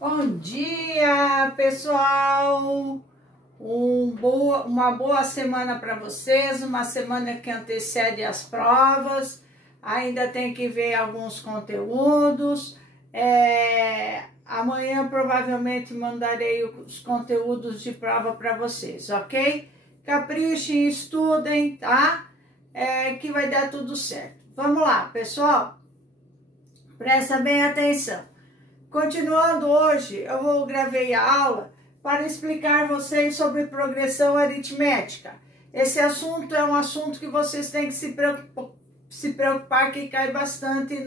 Bom dia, pessoal! Uma boa semana para vocês, uma semana que antecede as provas. Ainda tem que ver alguns conteúdos. Amanhã provavelmente mandarei os conteúdos de prova para vocês, ok? Caprichem, estudem, tá? Que vai dar tudo certo. Vamos lá, pessoal? Presta bem atenção. Continuando hoje, eu gravei a aula para explicar a vocês sobre progressão aritmética. Esse assunto é um assunto que vocês têm que se preocupar, que cai bastante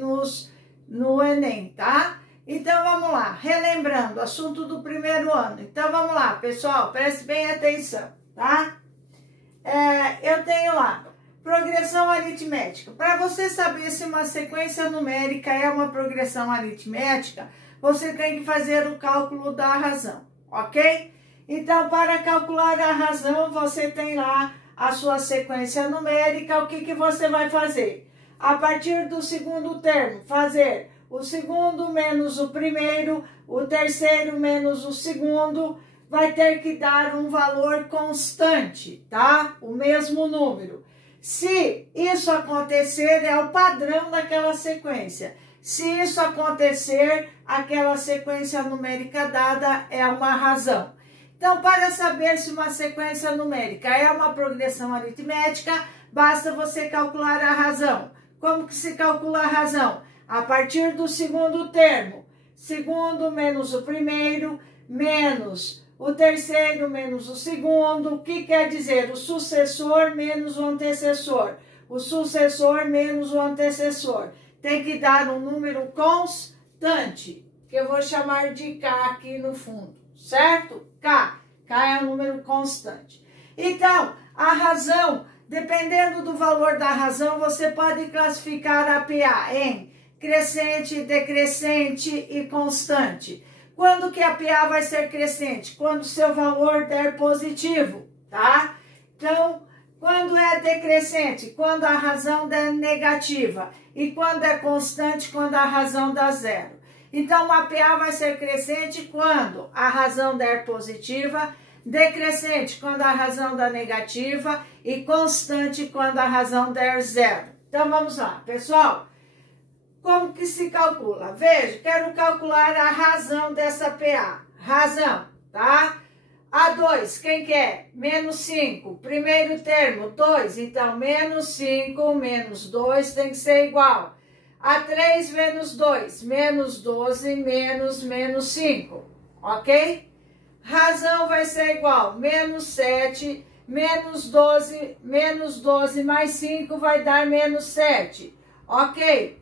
no Enem, tá? Então vamos lá, relembrando, assunto do primeiro ano. Então vamos lá, pessoal, preste bem atenção, tá? Eu tenho lá, progressão aritmética. Para você saber se uma sequência numérica é uma progressão aritmética, você tem que fazer o cálculo da razão, ok? Então, para calcular a razão, você tem lá a sua sequência numérica. O que você vai fazer? A partir do segundo termo, fazer o segundo menos o primeiro, o terceiro menos o segundo, vai ter que dar um valor constante, tá? O mesmo número. Se isso acontecer, é o padrão daquela sequência. Se isso acontecer, aquela sequência numérica dada é uma razão. Então, para saber se uma sequência numérica é uma progressão aritmética, basta você calcular a razão. Como que se calcula a razão? A partir do segundo termo. Segundo menos o primeiro, menos o terceiro menos o segundo. O que quer dizer? O sucessor menos o antecessor. O sucessor menos o antecessor. Tem que dar um número constante, que eu vou chamar de K aqui no fundo, certo? K é um número constante. Então, a razão, dependendo do valor da razão, você pode classificar a PA em crescente, decrescente e constante. Quando que a PA vai ser crescente? Quando o seu valor der positivo, tá? Então, quando é decrescente? Quando a razão der negativa. E quando é constante? Quando a razão dá zero. Então, a PA vai ser crescente quando a razão der positiva, decrescente quando a razão dá negativa e constante quando a razão der zero. Então, vamos lá, pessoal. Como que se calcula? Veja, quero calcular a razão dessa PA. Razão, tá? A2, quem quer? Menos 5. Primeiro termo, 2. Então, menos 5 menos 2 tem que ser igual. A3 menos 2. Menos 12 menos 5. Ok? Razão vai ser igual. Menos 7 menos 12 mais 5 vai dar menos 7. Ok?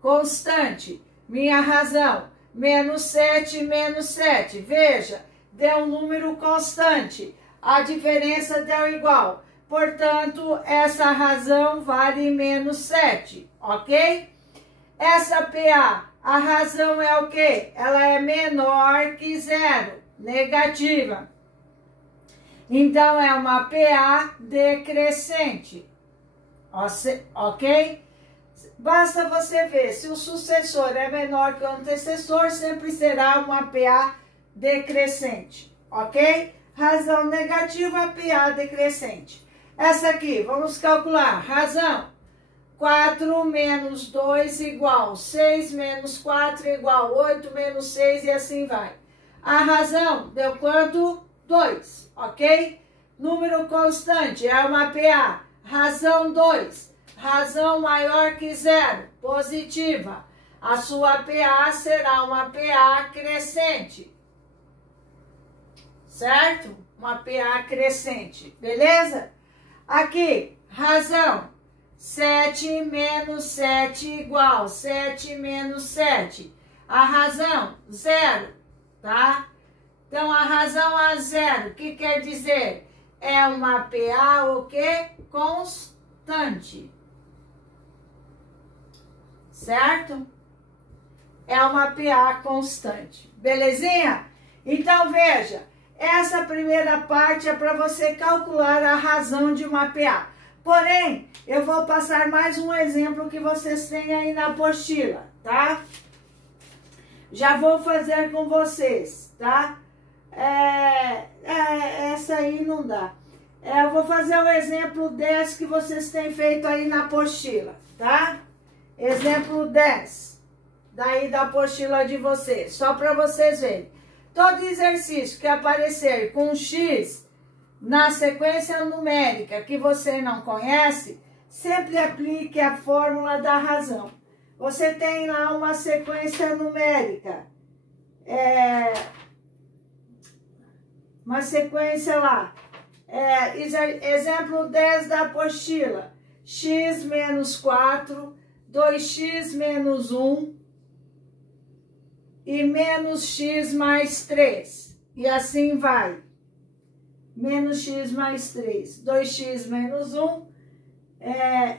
Constante. Minha razão. Menos 7 menos 7. Veja. Deu um número constante, a diferença deu igual. Portanto, essa razão vale menos 7, ok? Essa PA, a razão é o quê? Ela é menor que zero, negativa. Então, é uma PA decrescente, ok? Basta você ver, se o sucessor é menor que o antecessor, sempre será uma PA decrescente, ok? Razão negativa, PA decrescente. Essa aqui, vamos calcular. Razão, 4 menos 2 igual 6 menos 4 igual 8 menos 6 e assim vai. A razão deu quanto? 2, ok? Número constante é uma PA. Razão 2, razão maior que zero, positiva. A sua PA será uma PA crescente. Certo? Uma PA crescente, beleza? Aqui, razão, 7 menos 7 igual 7 menos 7. A razão, zero, tá? Então, a razão a zero, o que quer dizer? É uma PA o quê? Constante. Certo? É uma PA constante, belezinha? Então, veja. Essa primeira parte é para você calcular a razão de uma PA. Porém, eu vou passar mais um exemplo que vocês têm aí na apostila, tá? Já vou fazer com vocês, tá? Essa aí não dá. Eu vou fazer o exemplo 10 que vocês têm feito aí na apostila, tá? Exemplo 10, daí da apostila de vocês, só para vocês verem. Todo exercício que aparecer com X na sequência numérica que você não conhece, sempre aplique a fórmula da razão. Você tem lá uma sequência numérica, uma sequência lá, exemplo 10 da apostila, x menos 4, 2x menos 1 e menos x mais 3, e assim vai. Menos x mais 3, 2x menos 1,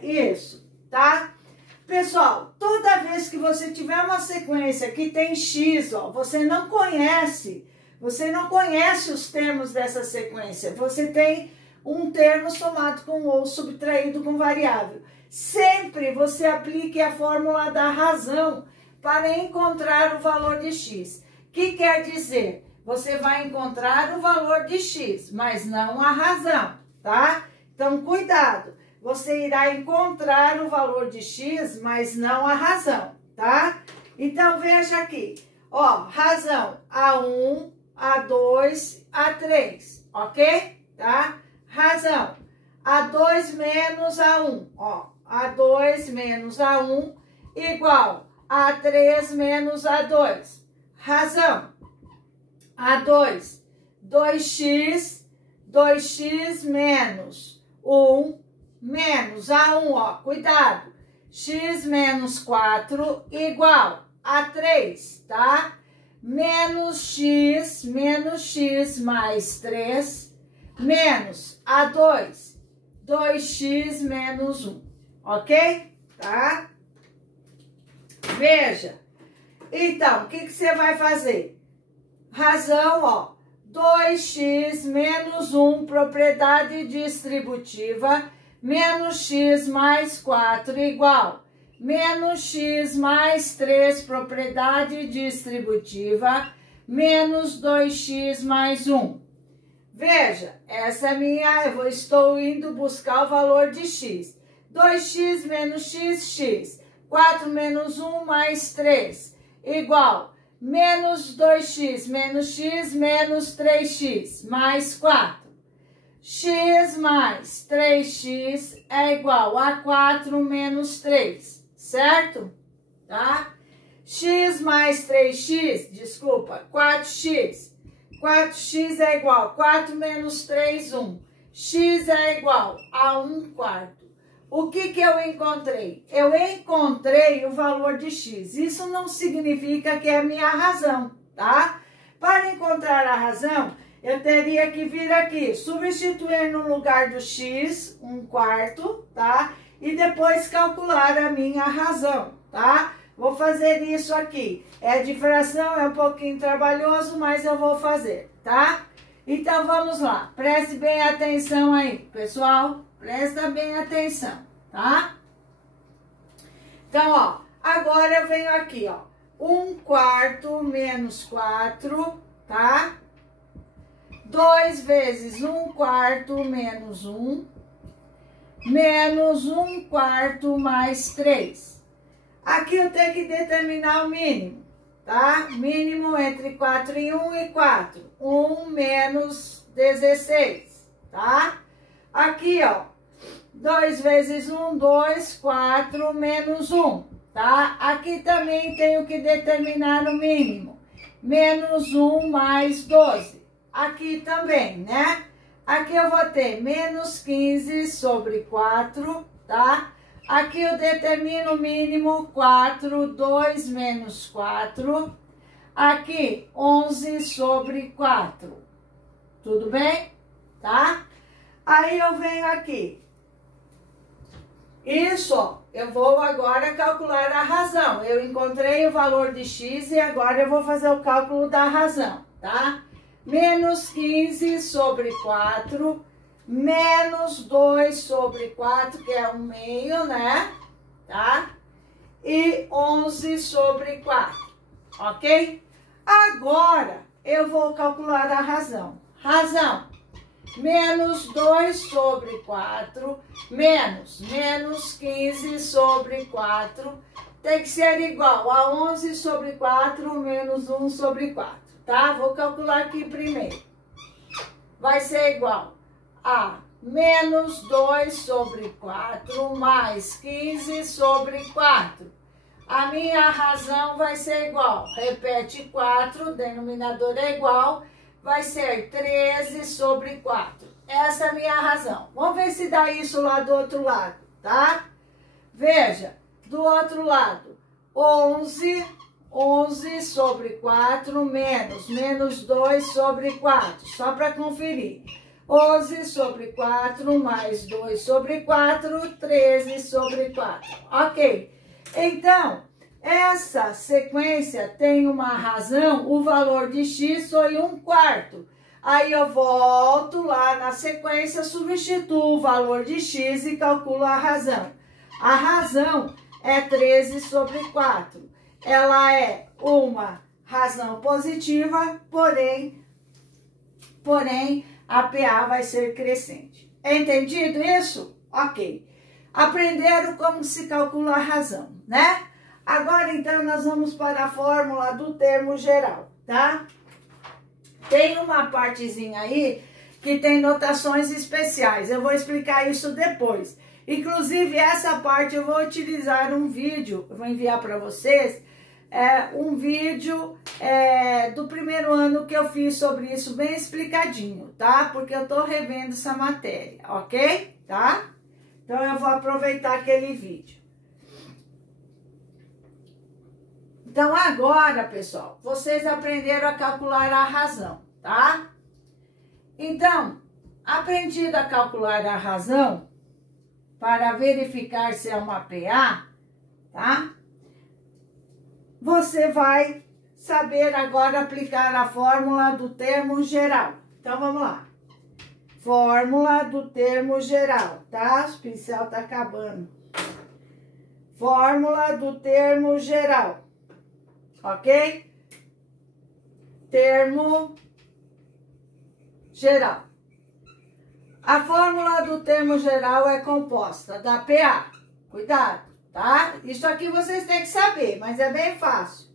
isso, tá? Pessoal, toda vez que você tiver uma sequência que tem x, ó, você não conhece os termos dessa sequência, você tem um termo somado com ou subtraído com variável. Sempre você aplique a fórmula da razão para encontrar o valor de x. Que quer dizer? Você vai encontrar o valor de x, mas não a razão, tá? Então, cuidado. Você irá encontrar o valor de x, mas não a razão, tá? Então, veja aqui. Ó, razão A1, A2, A3, ok? Tá? Razão A2 menos A1, ó. A2 menos A1 igual A3 menos A2. Razão A2, 2x, 2x menos 1 menos A1, ó, cuidado, x menos 4 igual a 3, tá? Menos x mais 3 menos A2, 2x menos 1, ok? Tá? Veja, então, o que você vai fazer? Razão, ó, 2x menos 1, propriedade distributiva, menos x mais 4 igual menos x mais 3, propriedade distributiva, menos 2x mais 1. Veja, essa é minha, estou indo buscar o valor de x. 2x menos x, x. 4 menos 1 mais 3, igual menos 2x menos x menos 3x mais 4. X mais 3x é igual a 4 menos 3, certo? Tá? X mais 3x, desculpa, 4x. 4x é igual a 4 menos 3, 1. X é igual a 1 quarto. O que eu encontrei? Eu encontrei o valor de x. Isso não significa que é a minha razão, tá? Para encontrar a razão, eu teria que vir aqui, substituir no lugar do x, 1 quarto, tá? E depois calcular a minha razão, tá? Vou fazer isso aqui. De fração, é um pouquinho trabalhoso, mas eu vou fazer, tá? Então, vamos lá. Preste bem atenção aí, pessoal. Presta bem atenção, tá? Então, ó, agora eu venho aqui, ó. 1 quarto menos 4, tá? 2 vezes 1 quarto menos 1, menos 1 quarto mais 3. Aqui eu tenho que determinar o mínimo, tá? Mínimo entre 4 e 1 e 4. 1 menos 16, tá? Aqui, ó, 2 vezes 1, 2, 4 menos 1, tá? Aqui também tenho que determinar o mínimo. Menos 1 mais 12. Aqui também, né? Aqui eu vou ter menos 15 sobre 4, tá? Aqui eu determino o mínimo 4, 2 menos 4. Aqui 11 sobre 4. Tudo bem? Tá? Aí eu venho aqui. Isso, ó, eu vou agora calcular a razão. Eu encontrei o valor de x e agora eu vou fazer o cálculo da razão, tá? Menos 15 sobre 4, menos 2 sobre 4, que é 1/2, né? Tá? E 11 sobre 4. ok? Agora, eu vou calcular a razão. Razão, menos 2 sobre 4, menos 15 sobre 4, tem que ser igual a 11 sobre 4, menos 1 sobre 4, tá? Vou calcular aqui primeiro. Vai ser igual a menos 2 sobre 4, mais 15 sobre 4. A minha razão vai ser igual, repete 4, denominador é igual, vai ser 13 sobre 4. Essa é a minha razão. Vamos ver se dá isso lá do outro lado, tá? Veja, do outro lado, 11 sobre 4 menos 2 sobre 4, só para conferir. 11 sobre 4 mais 2 sobre 4, 13 sobre 4. Ok. Então, essa sequência tem uma razão, o valor de x foi 1/4. Aí eu volto lá na sequência, substituo o valor de x e calculo a razão. A razão é 13 sobre 4. Ela é uma razão positiva, porém a PA vai ser crescente. É entendido isso? Ok. Aprenderam como se calcula a razão, né? Agora, então, nós vamos para a fórmula do termo geral, tá? Tem uma partezinha aí que tem notações especiais. Eu vou explicar isso depois. Inclusive, essa parte eu vou utilizar um vídeo, eu vou enviar para vocês, um vídeo do primeiro ano que eu fiz sobre isso, bem explicadinho, tá? Porque eu tô revendo essa matéria, ok? Tá? Então, eu vou aproveitar aquele vídeo. Então, agora, pessoal, vocês aprenderam a calcular a razão, tá? Então, aprendido a calcular a razão, para verificar se é uma PA, tá? Você vai saber agora aplicar a fórmula do termo geral. Então, vamos lá. Fórmula do termo geral, tá? O pincel tá acabando. Fórmula do termo geral, ok? Termo geral. A fórmula do termo geral é composta da PA. Cuidado, tá? Isso aqui vocês têm que saber, mas é bem fácil.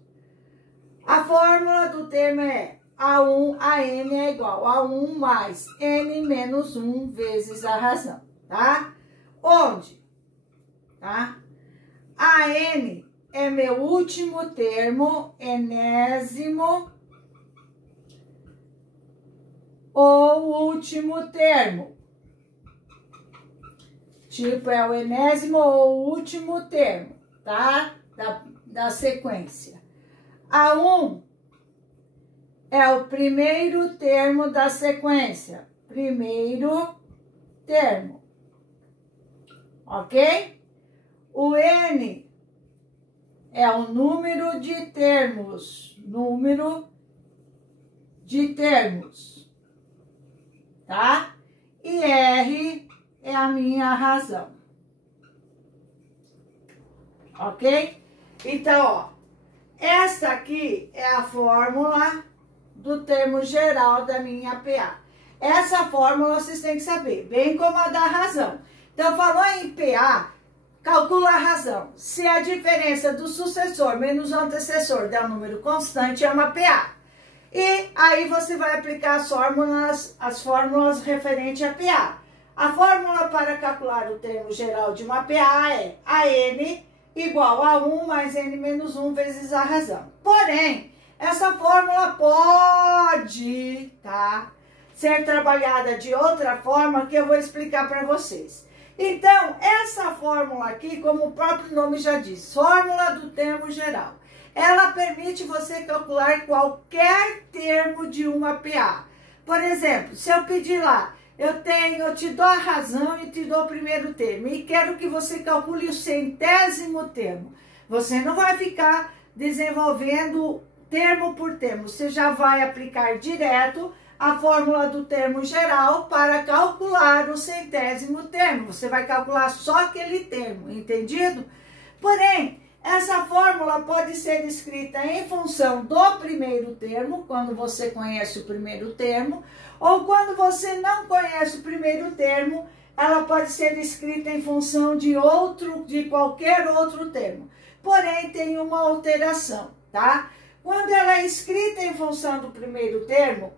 A fórmula do termo é A1, a N é igual a 1 mais N menos 1 vezes a razão, tá? Onde? Tá? A N é meu último termo, enésimo, ou último termo. Tipo, é o enésimo ou último termo, tá? Da sequência. A1 é o primeiro termo da sequência. Primeiro termo. Ok? O N é o número de termos. Número de termos. Tá? E R é a minha razão. Ok? Então, ó, essa aqui é a fórmula do termo geral da minha PA. Essa fórmula vocês têm que saber, bem como a da razão. Então, falou em PA, calcula a razão. Se a diferença do sucessor menos o antecessor der um número constante, é uma PA. E aí você vai aplicar as fórmulas referentes a PA. A fórmula para calcular o termo geral de uma PA é AN igual a 1 mais N menos 1 vezes a razão. Porém, essa fórmula pode, tá, ser trabalhada de outra forma que eu vou explicar para vocês. Então, essa fórmula aqui, como o próprio nome já diz, fórmula do termo geral, ela permite você calcular qualquer termo de uma PA. Por exemplo, se eu pedir lá, eu te dou a razão e te dou o primeiro termo, e quero que você calcule o 100º termo. Você não vai ficar desenvolvendo termo por termo, você já vai aplicar direto a fórmula do termo geral para calcular o 100º termo. Você vai calcular só aquele termo, entendido? Porém, Essa fórmula pode ser escrita em função do primeiro termo, quando você conhece o primeiro termo, ou quando você não conhece o primeiro termo, ela pode ser escrita em função de qualquer outro termo. Porém, tem uma alteração, tá? Quando ela é escrita em função do primeiro termo,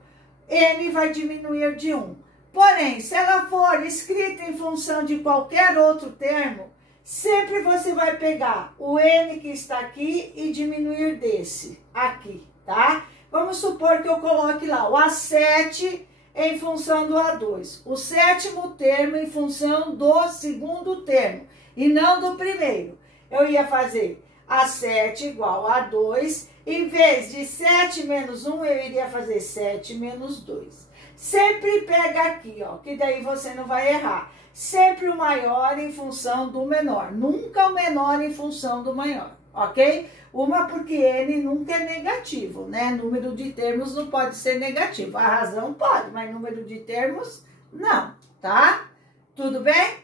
n vai diminuir de 1. Porém, se ela for escrita em função de qualquer outro termo, sempre você vai pegar o n que está aqui e diminuir desse aqui, tá? Vamos supor que eu coloque lá o A7 em função do A2, o sétimo termo em função do segundo termo e não do primeiro. Eu ia fazer A7 igual a 2, em vez de 7 menos 1, eu iria fazer 7 menos 2. Sempre pega aqui, ó, que daí você não vai errar. Sempre o maior em função do menor, nunca o menor em função do maior, ok? Uma porque n nunca é negativo, né? Número de termos não pode ser negativo. A razão pode, mas número de termos não, tá? Tudo bem?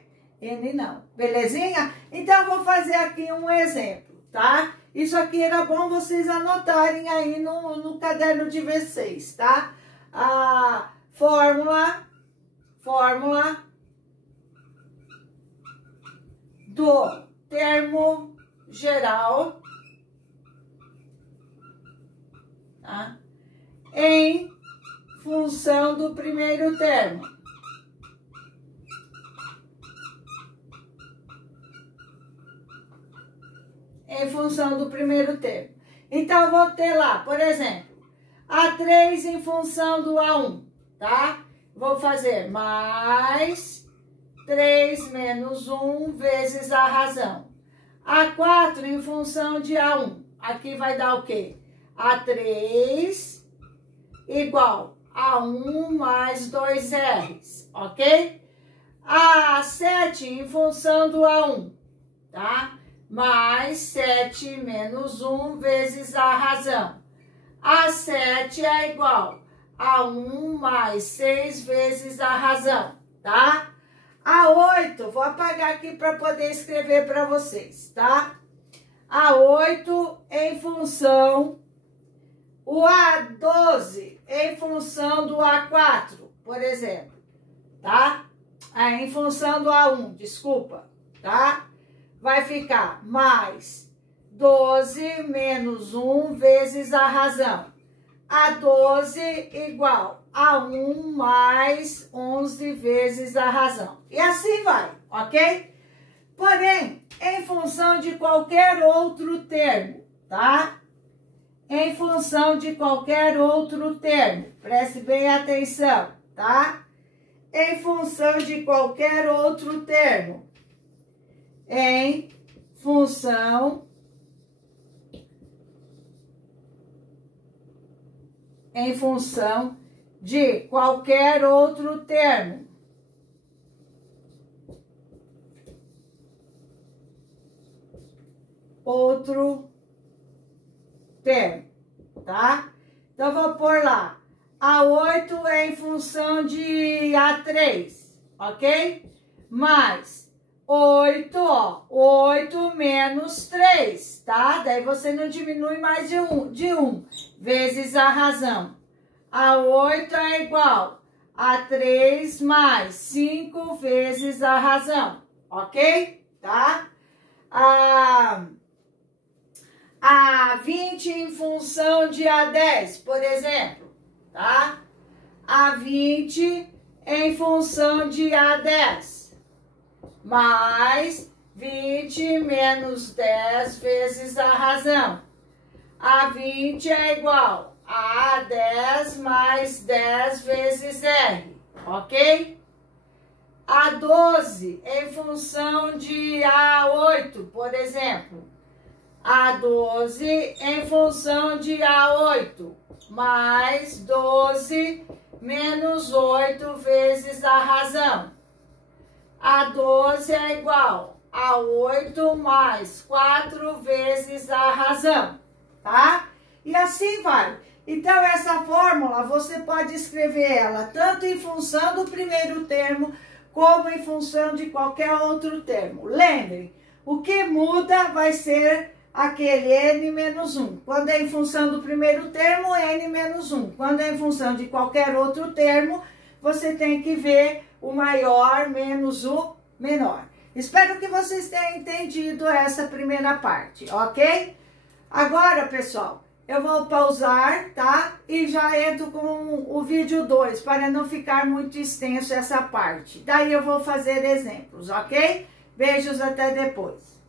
N não, belezinha? Então, eu vou fazer aqui um exemplo, tá? Isso aqui era bom vocês anotarem aí no caderno de V6, tá? A fórmula do termo geral, tá? Em função do primeiro termo. Em função do primeiro termo. Então, eu vou ter lá, por exemplo, A3 em função do A1, tá? Vou fazer mais 3 menos 1 vezes a razão. A4 em função de A1. Aqui vai dar o quê? A3 igual a 1 mais 2R's, ok? A7 em função do A1, tá? Mais 7 menos 1 vezes a razão. A7 é igual a 1 mais 6 vezes a razão, tá? A8, vou apagar aqui para poder escrever para vocês, tá? A8 em função, o A12 em função do A4, por exemplo, tá? Em função do A1, desculpa, tá? Vai ficar mais 12 menos 1 vezes a razão. A12 igual a 1 mais 11 vezes a razão. E assim vai, ok? Porém, em função de qualquer outro termo, tá? Em função de qualquer outro termo, preste bem atenção, tá? Em função de qualquer outro termo. Em função de qualquer outro termo. Outro termo, tá? Então, vou pôr lá. A8 é em função de A3, ok? Mais 8, ó. 8 menos 3, tá? Daí você não diminui mais de 1 vezes a razão. A8 é igual a 3 mais 5 vezes a razão, ok? Tá? A 20 em função de A10, por exemplo, tá? A 20 em função de A10, mais 20 menos 10 vezes a razão. A 20 é igual a A10 mais 10 vezes R, ok? A 12 em função de A8, por exemplo. A12 em função de A8, mais 12 menos 8 vezes a razão. A12 é igual a 8 mais 4 vezes a razão, tá? E assim vai. Então, essa fórmula, você pode escrever ela tanto em função do primeiro termo, como em função de qualquer outro termo. Lembrem, o que muda vai ser aquele n menos 1. Quando é em função do primeiro termo, n menos 1. Quando é em função de qualquer outro termo, você tem que ver o maior menos o menor. Espero que vocês tenham entendido essa primeira parte, ok? Agora, pessoal, eu vou pausar, tá? E já entro com o vídeo 2, para não ficar muito extenso essa parte. Daí eu vou fazer exemplos, ok? Beijos, até depois.